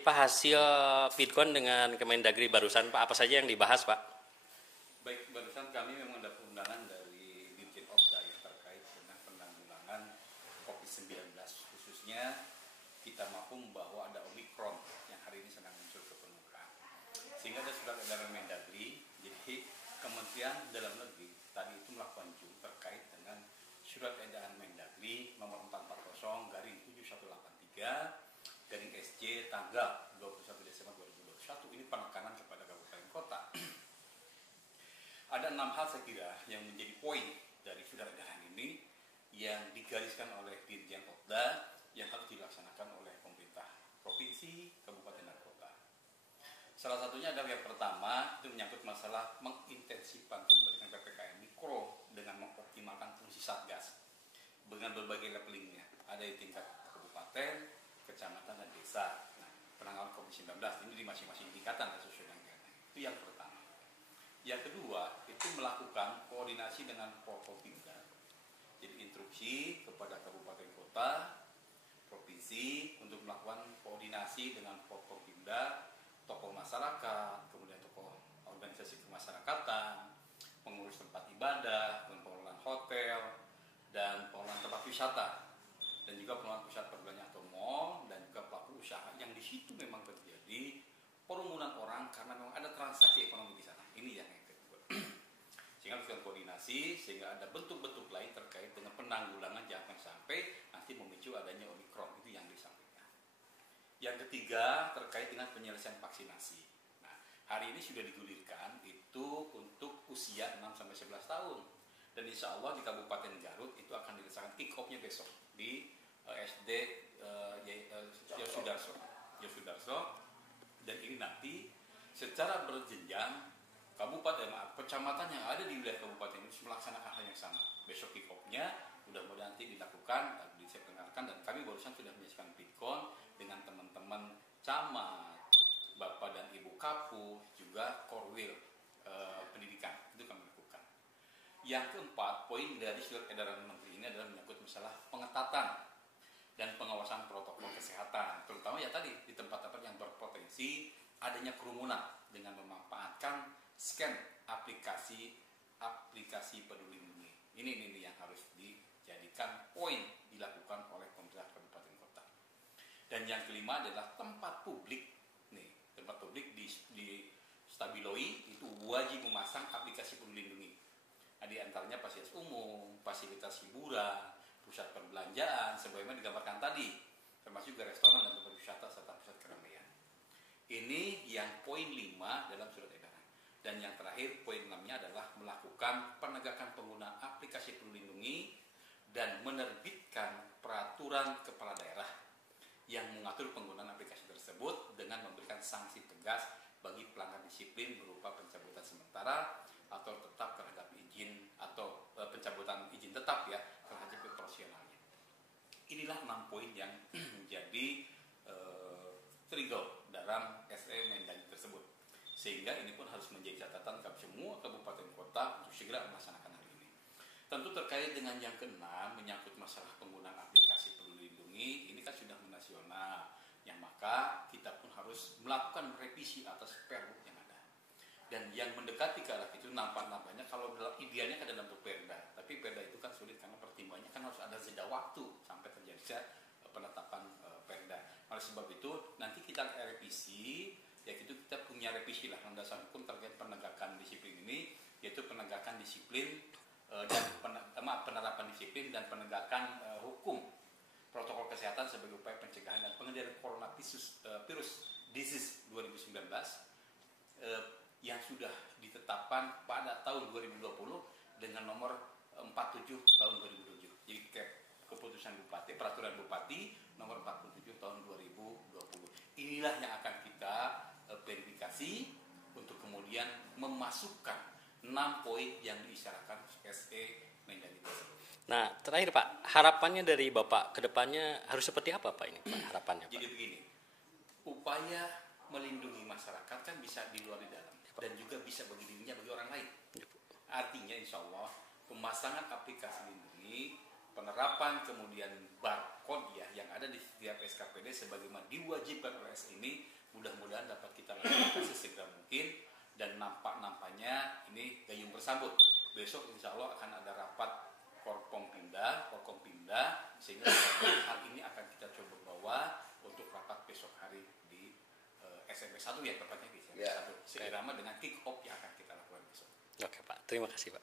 Pak, hasil Fitcon dengan Kemendagri barusan, Pak, apa saja yang dibahas, Pak? Baik, barusan kami memang mendapat undangan dari Dirjen Okta yang terkait dengan penanggulangan COVID-19, khususnya kita maklum bahwa ada Omikron yang hari ini sedang muncul ke permukaan. Sehingga ada surat edaran Mendagri, jadi Kementerian Dalam Negeri tadi itu melakukan zoom terkait dengan surat edaran Mendagri nomor 440/7183 tanggal 21 Desember 2021. Ini penekanan kepada kabupaten kota. Ada 6 hal saya kira yang menjadi poin dari surat edaran ini yang digariskan oleh Dirjen Okta yang harus dilaksanakan oleh pemerintah provinsi, kabupaten dan kota. Salah satunya adalah yang pertama itu menyangkut masalah mengintensifkan pemberian PPKM Mikro dengan mengoptimalkan fungsi Satgas dengan berbagai levelingnya. Ada di tingkat kabupaten, kecamatan dan desa. Nah, penanganan COVID-19 ini di masing-masing tingkatan sesuai dengan itu yang pertama. Yang kedua itu melakukan koordinasi dengan Forkopimda. Jadi instruksi kepada kabupaten kota, provinsi untuk melakukan koordinasi dengan Forkopimda, tokoh masyarakat, kemudian tokoh organisasi kemasyarakatan, pengurus tempat ibadah, pengelolaan hotel, dan pengelolaan tempat wisata, dan juga pengelolaan pusat perbelanjaan atau mall, dan juga pelaku usaha yang di situ memang terjadi perumunan orang karena memang ada transaksi ekonomi di sana. Ini yang kedua. Sehingga harus koordinasi sehingga ada bentuk-bentuk lain terkait dengan penanggulangan jangan sampai nanti memicu adanya Omikron, itu yang disampaikan. Yang ketiga terkait dengan penyelesaian vaksinasi. Nah, hari ini sudah digulirkan itu untuk usia 6-11 tahun. Dan insya Allah di Kabupaten Garut itu akan dilaksanakan kick-off-nya besok di SD Yosudarso. Dan ini nanti secara berjenjang kecamatan yang ada di wilayah kabupaten itu melaksanakan hal yang sama. Besok kick-off-nya mudah-mudahan nanti dilakukan, saya dengarkan, dan kami barusan sudah menyaksikan Fitcon dengan teman-teman camat, Bapak dan Ibu Kapus, juga Korwil pendidikan. Itu kami lakukan. Yang keempat, poin dari surat edaran Menteri ini adalah menyangkut masalah pengetatan dan pengawasan protokol kesehatan, terutama ya tadi di tempat-tempat yang berpotensi adanya kerumunan dengan memanfaatkan scan aplikasi Peduli Lindungi. Ini yang harus dijadikan poin dilakukan oleh pemerintah kabupaten kota. Dan yang kelima adalah tempat publik. Tempat publik di Stabiloi itu wajib memasang aplikasi Peduli Lindungi. Di antaranya fasilitas umum, fasilitas hiburan, pusat perbelanjaan, sebagaimana digambarkan tadi, termasuk juga restoran dan tempat wisata serta pusat keramaian. Ini yang poin 5 dalam surat edaran. Dan yang terakhir, poin 6-nya adalah melakukan penegakan penggunaan aplikasi Peduli Lindungi dan menerbitkan peraturan kepala daerah yang mengatur penggunaan aplikasi tersebut dengan memberikan sanksi tegas bagi pelanggar disiplin berupa pencabutan sementara atau tetap terhadap izin atau pencabutan izin tetap ya terhadap operasionalnya. Inilah 6 poin yang menjadi trigger dalam SE Mendagri tersebut. Sehingga ini pun harus menjadi catatan bagi semua kabupaten kota untuk segera melaksanakan hal ini. Tentu terkait dengan yang keenam menyangkut masalah penggunaan aplikasi Peduli Lindungi, ini kan sudah nasional. Yang maka kita pun harus melakukan revisi atas Pergub yang ada. Dan yang mendekati ke arah itu nampak-nampaknya kalau idealnya kan dalam Perda, tapi Perda itu kan sulit karena pertimbangannya kan harus ada jeda waktu sampai terjadi penetapan Perda. Oleh sebab itu nanti kita revisi, yaitu kita punya revisi lah landasan hukum terkait penegakan disiplin ini, yaitu penegakan disiplin dan penerapan disiplin dan penegakan hukum protokol kesehatan sebagai upaya pencegahan dan pengendalian coronavirus disease 2019 yang sudah ditetapkan pada tahun 2020 dengan nomor 47 tahun 2007. Jadi keputusan Bupati, peraturan Bupati nomor 47 tahun 2020. Inilah yang akan kita verifikasi untuk kemudian memasukkan 6 poin yang diisyaratkan SE Mendagri tersebut. Nah, terakhir Pak, harapannya dari Bapak ke depannya harus seperti apa Pak ini Pak, harapannya Pak? Jadi begini, upaya melindungi masyarakat kan bisa di luar di dalam dan juga bisa bagi dirinya bagi orang lain. Artinya insya Allah pemasangan aplikasi lindungi, penerapan kemudian barcode ya yang ada di setiap SKPD sebagaimana diwajibkan oleh SE ini nampak-nampaknya ini gayung bersambut. Besok insya Allah akan ada rapat Forkompimda, sehingga hal ini akan kita coba bawa untuk rapat besok hari di SMP 1 ya, tepatnya di SMP 1. Seirama dengan kick off yang akan kita lakukan besok. Oke Pak, terima kasih Pak.